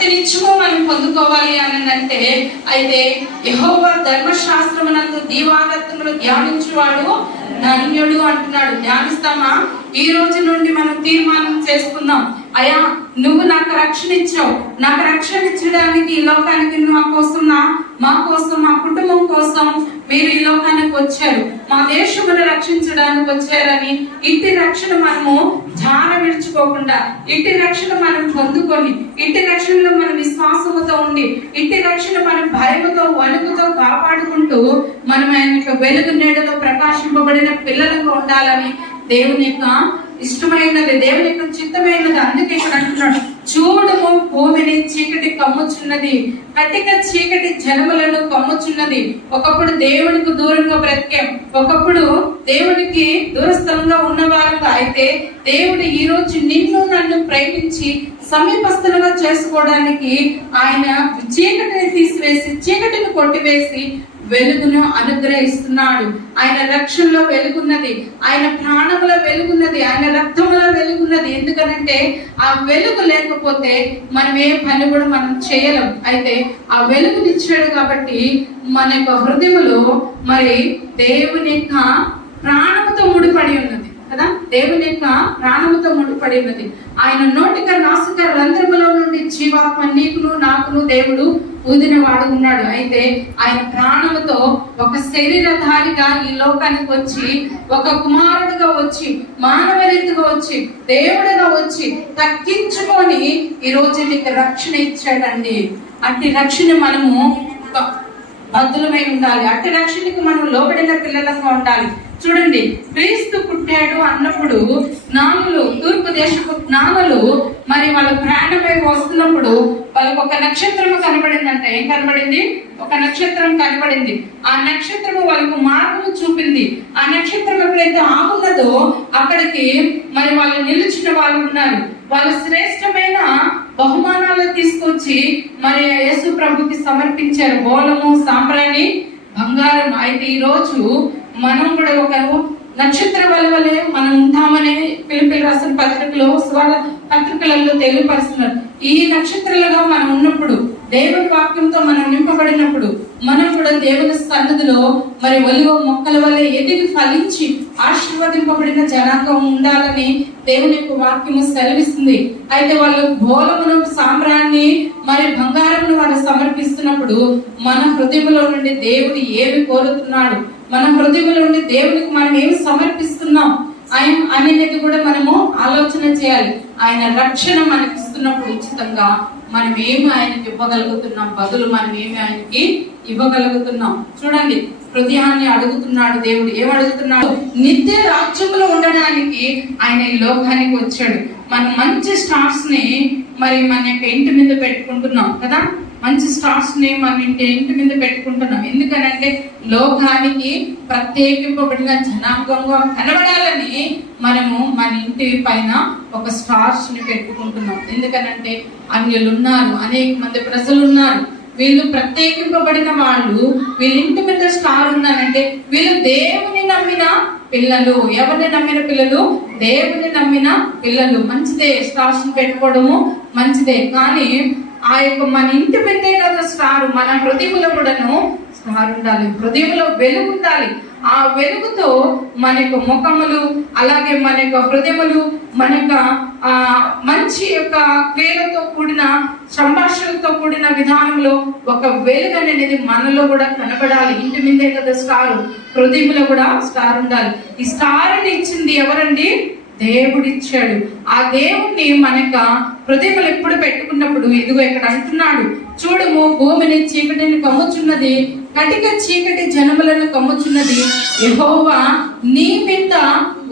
ప్రతినిత్యము మనం పొందుకోవాలి అని అంటే అయితే యహోవ ధర్మశాస్త్రమునందు దీవారత్నములు ధ్యానించువాడు ధన్యుడు అంటున్నాడు. ధ్యానిస్తామా? ఈ రోజు నుండి మనం తీర్మానం చేసుకుందాం. అయ్యా నువ్వు నాకు రక్షణ ఇచ్చావు. నాకు రక్షణ ఇచ్చడానికి ఈ లోకానికి మా కోసం మా కోసం మా కుటుంబం కోసం మీరు ఈ లోకానికి వచ్చారు. మా దేశమును రక్షించడానికి వచ్చారని ఇంటి రక్షణ మనము ధ్యాన విడుచుకోకుండా ఇంటి రక్షణ మనం పొందుకొని ఇంటి రక్షణలో మనం విశ్వాసముతో ఉండి ఇంటి రక్షణ మనం భయముతో వణుకుతో కాపాడుకుంటూ మనం ఆయన యొక్క వెలుగు నీడలో ప్రకాశింపబడిన పిల్లలుగా ఉండాలని దేవుని యొక్క ఇష్టమైనది దేవుని యొక్క చిత్తమైనది అందుకే ఇక్కడ అంటున్నాడు. చూడము భూమిని చీకటి కమ్ముచున్నది. కటిక చీకటి జనములను కమ్ముచున్నది. ఒకప్పుడు దేవునికి దూరంగా బ్రతికాం. ఒకప్పుడు దేవునికి దూరస్థలంగా ఉన్నవారుగా అయితే దేవుడు ఈ రోజు నిన్ను నన్ను ప్రేమించి సమీపస్తులుగా చేసుకోవడానికి ఆయన చీకటిని తీసివేసి చీకటిని కొట్టివేసి వెలుగును అనుగ్రహిస్తున్నాడు. ఆయన రక్షణలో వెలుగున్నది. ఆయన ప్రాణములో వెలుగున్నది. ఆయన రక్తంలో వెలుగున్నది. ఎందుకనంటే ఆ వెలుగు లేకపోతే మనం ఏ పని కూడా మనం చేయలేం. అయితే ఆ వెలుగునిచ్చాడు కాబట్టి మన యొక్క హృదయములో మరి దేవుని యొక్క ప్రాణముతో ముడిపడి ఉన్నది. కదా? దేవుని యొక్క ప్రాణముతో ముడిపడి ఉన్నది ఆయన నోటిక నాసిక రంధ్రములో నుండి జీవాత్మ నీకును నాకును దేవుడు ఊదిన వాడు ఉన్నాడు. అయితే ఆయన ప్రాణముతో ఒక శరీరధారిగా ఈ లోకానికి వచ్చి ఒక కుమారుడుగా వచ్చి మానవ రీతిగా వచ్చి దేవుడిగా వచ్చి తగ్గించుకొని ఈ రోజు నీకు రక్షణ ఇచ్చాడండి. అట్టి రక్షణ మనము బద్దులమై ఉండాలి. అట్టి రక్షణకి మనం లోబడిన పిల్లలంగా ఉండాలి. చూడండి క్రీస్తు పుట్టాడు అన్నప్పుడు జ్ఞానులు తూర్పు దేశపు జ్ఞానులు మరి వాళ్ళ ప్రయాణమై వస్తున్నప్పుడు వాళ్ళకు ఒక నక్షత్రము కనబడిందంట. ఏం కనబడింది? ఒక నక్షత్రం కనబడింది. ఆ నక్షత్రము వాళ్ళకు మార్గము చూపింది. ఆ నక్షత్రం ఎప్పుడైతే ఆగున్నదో అక్కడికి మరి వాళ్ళు నిలిచిన వాళ్ళు ఉన్నారు. వాళ్ళు శ్రేష్టమైన బహుమానాలు తీసుకొచ్చి మరి యేసు ప్రభుకి సమర్పించారు. బోలము సాంబ్రాణి బంగారం. అయితే ఈ రోజు మనం కూడా ఒక నక్షత్ర వలవలే మనం ఉంటామనే పిలిపిలి రాసిన పత్రికలో స్వర పత్రికలలో తెలియపరుస్తున్నారు. ఈ నక్షత్రాలుగా మనం ఉన్నప్పుడు దేవుని వాక్యంతో మనం నింపబడినప్పుడు మనం కూడా దేవుని సన్నదిలో మరి ఒలివ మొక్కల వలె ఎదిగి ఫలించి ఆశీర్వదింపబడిన జనాంగం ఉండాలని దేవుని యొక్క వాక్యము సెలవిస్తుంది. అయితే వాళ్ళు గోలమును సామ్రాన్ని మరి బంగారమును వాళ్ళు సమర్పిస్తున్నప్పుడు మన హృదయంలో నుండి దేవుడు ఏమి కోరుతున్నాడు? మన హృదయంలో ఉండి దేవునికి మనం ఏమి సమర్పిస్తున్నాం? ఆయన అనేది కూడా మనము ఆలోచన చేయాలి. ఆయన రక్షణ మనకి ఇస్తున్నప్పుడు ఉచితంగా మనం ఏమి ఆయనకి ఇవ్వగలుగుతున్నాం? బదులు మనం ఏమి ఆయనకి ఇవ్వగలుగుతున్నాం? చూడండి హృదయాన్ని అడుగుతున్నాడు దేవుడు. ఏం అడుగుతున్నాడు? నిత్య రాజ్యంలో ఉండడానికి ఆయన ఈ లోకానికి వచ్చాడు. మనం మంచి స్టార్స్ని మరి మన యొక్క ఇంటి మీద పెట్టుకుంటున్నాం కదా? మంచి స్టార్స్ నేమ్ మన ఇంటి ఇంటి మీద పెట్టుకుంటున్నాం. ఎందుకనంటే లోకానికి ప్రత్యేకింపబడిన జనాంగంగా కనబడాలని మనము మన ఇంటి పైన ఒక స్టార్స్ని పెట్టుకుంటున్నాం. ఎందుకనంటే అన్యులు ఉన్నారు అనేక మంది ప్రజలు ఉన్నారు వీళ్ళు ప్రత్యేకింపబడిన వాళ్ళు వీళ్ళ ఇంటి మీద స్టార్ ఉన్నారంటే వీళ్ళు దేవుని నమ్మిన పిల్లలు ఎవరిని నమ్మిన పిల్లలు? దేవుని నమ్మిన పిల్లలు. మంచిదే స్టార్స్ పెట్టుకోవడము మంచిదే. కానీ ఆ యొక్క మన ఇంటి పెద్దే కదా స్టార్ మన హృదయంలో కూడాను స్టార్ ఉండాలి హృదయంలో వెలుగు ఉండాలి. ఆ వెలుగుతో మన యొక్క ముఖములు అలాగే మన యొక్క హృదయములు మన యొక్క ఆ మంచి యొక్క క్రియలతో కూడిన సంభాషణతో కూడిన విధానంలో ఒక వెలుగు అనేది మనలో కూడా కనబడాలి. ఇంటి మీదే కదా స్టార్ హృదయంలో కూడా స్టార్ ఉండాలి. ఈ స్టార్ ఇచ్చింది ఎవరండి? దేవుడిచ్చాడు. ఆ దేవుణ్ణి మనక హృదయములు ఎప్పుడు పెట్టుకున్నప్పుడు ఇదిగో ఇక్కడ అంటున్నాడు. చూడము భూమిని చీకటిని కమ్ముచున్నది కటిక చీకటి జనములను కమ్ముచున్నది. యహోవా నీ మీద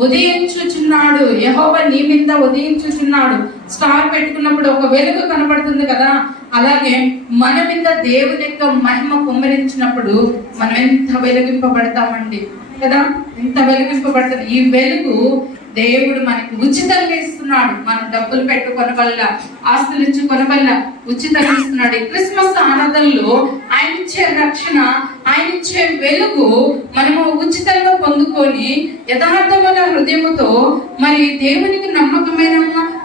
ఉదయించుచున్నాడు. యహోవా నీ మీద ఉదయించుచున్నాడు. స్టార్ పెట్టుకున్నప్పుడు ఒక వెలుగు కనబడుతుంది కదా. అలాగే మన మీద దేవుని యొక్క మహిమ కుమ్మరించినప్పుడు మనం ఎంత వెలిగింపబడతామండి. కదా? ఎంత వెలిగింపబడుతుంది ఈ వెలుగు దేవుడు మనకి ఉచితంగా ఇస్తున్నాడు. మనం డబ్బులు పెట్టు కొనవల్ల ఆస్తులు ఇచ్చి కొనవల్ల ఉచితంగా ఇస్తున్నాడు. ఈ క్రిస్మస్ ఆరాధనలో ఆయన ఇచ్చే రక్షణ ఆయన ఇచ్చే వెలుగు మనము ఉచితంగా పొందుకొని యథార్థమైన హృదయముతో మరి దేవునికి నమ్మకమైన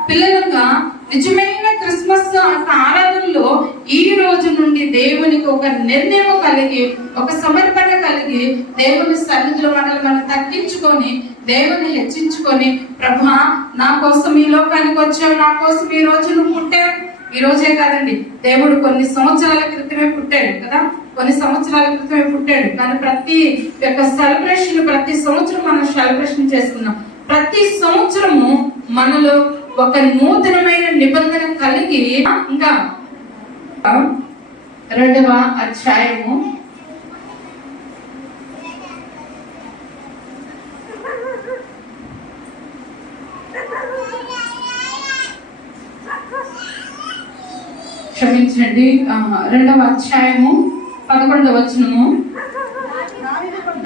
పిల్లలుగా నిజమైన క్రిస్మస్ ఆరాధనలో రోజు నుండి దేవునికి ఒక నిర్ణయం కలిగి ఒక సమర్పణ కలిగి దేవుని సన్నిధిలో మనల్ని మనం తగ్గించుకొని దేవుని హెచ్చించుకొని ప్రభా నా కోసం ఈ లోకానికి వచ్చావు నా కోసం ఈ రోజు నువ్వు పుట్టావు. ఈ రోజే కాదండి దేవుడు కొన్ని సంవత్సరాల క్రితమే పుట్టాడు కదా? కొన్ని సంవత్సరాల క్రితమే పుట్టాడు. కానీ ప్రతి యొక్క సెలబ్రేషన్ ప్రతి సంవత్సరం మనం సెలబ్రేషన్ చేసుకున్నాం. ప్రతి సంవత్సరము మనలో ఒక నూతనమైన నిబంధన కలిగి ఇంకా రెండవ అధ్యాయము. క్షమించండి రెండవ అధ్యాయము పదకొండవ వచనము.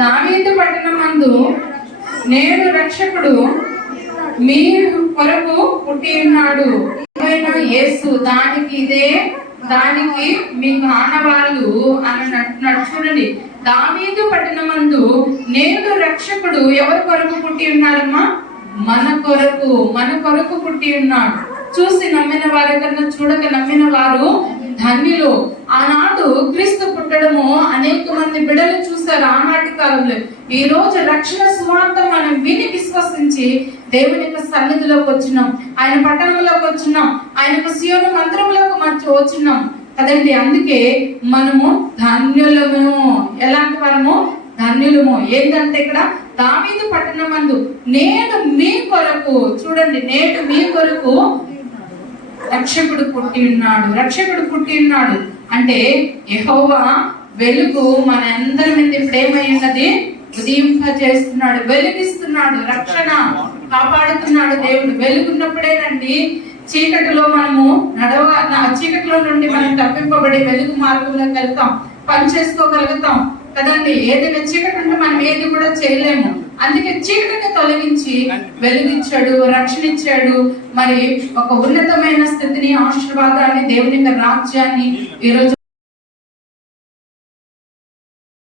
దావీదు పట్టణమందు నేడు రక్షకుడు మీ కొరకు పుట్టి ఉన్నాడు. ఏసు యేసు దానికి ఇదే దానికి మీ ఆనవాళ్ళు అని అంటున్నాడు చూడండి. దావీదు పట్టణమందు నేను రక్షకుడు ఎవరి కొరకు పుట్టి ఉన్నాడమ్మా? మన కొరకు మన కొరకు పుట్టి ఉన్నాడు. చూసి నమ్మిన వారి కన్నా చూడక నమ్మిన వారు ధన్యులు. ఆనాడు క్రీస్తు పుట్టడము అనేక మంది బిడలు చూశారు ఆనాటి కాలంలో. ఈ రోజు రక్షణ సువార్త మనం విని విశ్వసించి దేవుని యొక్క సన్నిధిలోకి వచ్చినాం. ఆయన పట్టణంలోకి వచ్చినాం. ఆయన యొక్క సియోను మంత్రంలోకి మధ్య వచ్చినాం. కదండి? అందుకే మనము ధన్యులము. ఎలాంటి వారము? ధన్యులము. ఏంటంటే ఇక్కడ? దావీదు పట్టణమందు నేడు మీ కొరకు చూడండి నేడు మీ కొరకు రక్షకుడు పుట్టి ఉన్నాడు రక్షకుడు పుట్టి ఉన్నాడు అంటే యహోవా వెలుగు మన అందరి మీద ఇప్పుడు ఏమై ఉన్నది. ఉదయింప చేస్తున్నాడు వెలిగిస్తున్నాడు రక్షణ కాపాడుతున్నాడు దేవుడు. వెలుగున్నప్పుడేనండి చీకటిలో మనము నడవ చీకటిలో నుండి మనం తప్పింపబడి వెలుగు మార్గంలో వెళ్తాం. పని చేసుకోగలుగుతాం. కదండి? ఏదైనా చీకటి ఉంటే మనం ఏది కూడా చేయలేము. అందుకే చీకటిని తొలగించి వెలుగిచ్చాడు రక్షణ ఇచ్చాడు మరి ఒక ఉన్నతమైన స్థితిని ఆశీర్వాదాన్ని దేవుని యొక్క రాజ్యాన్ని ఈ రోజు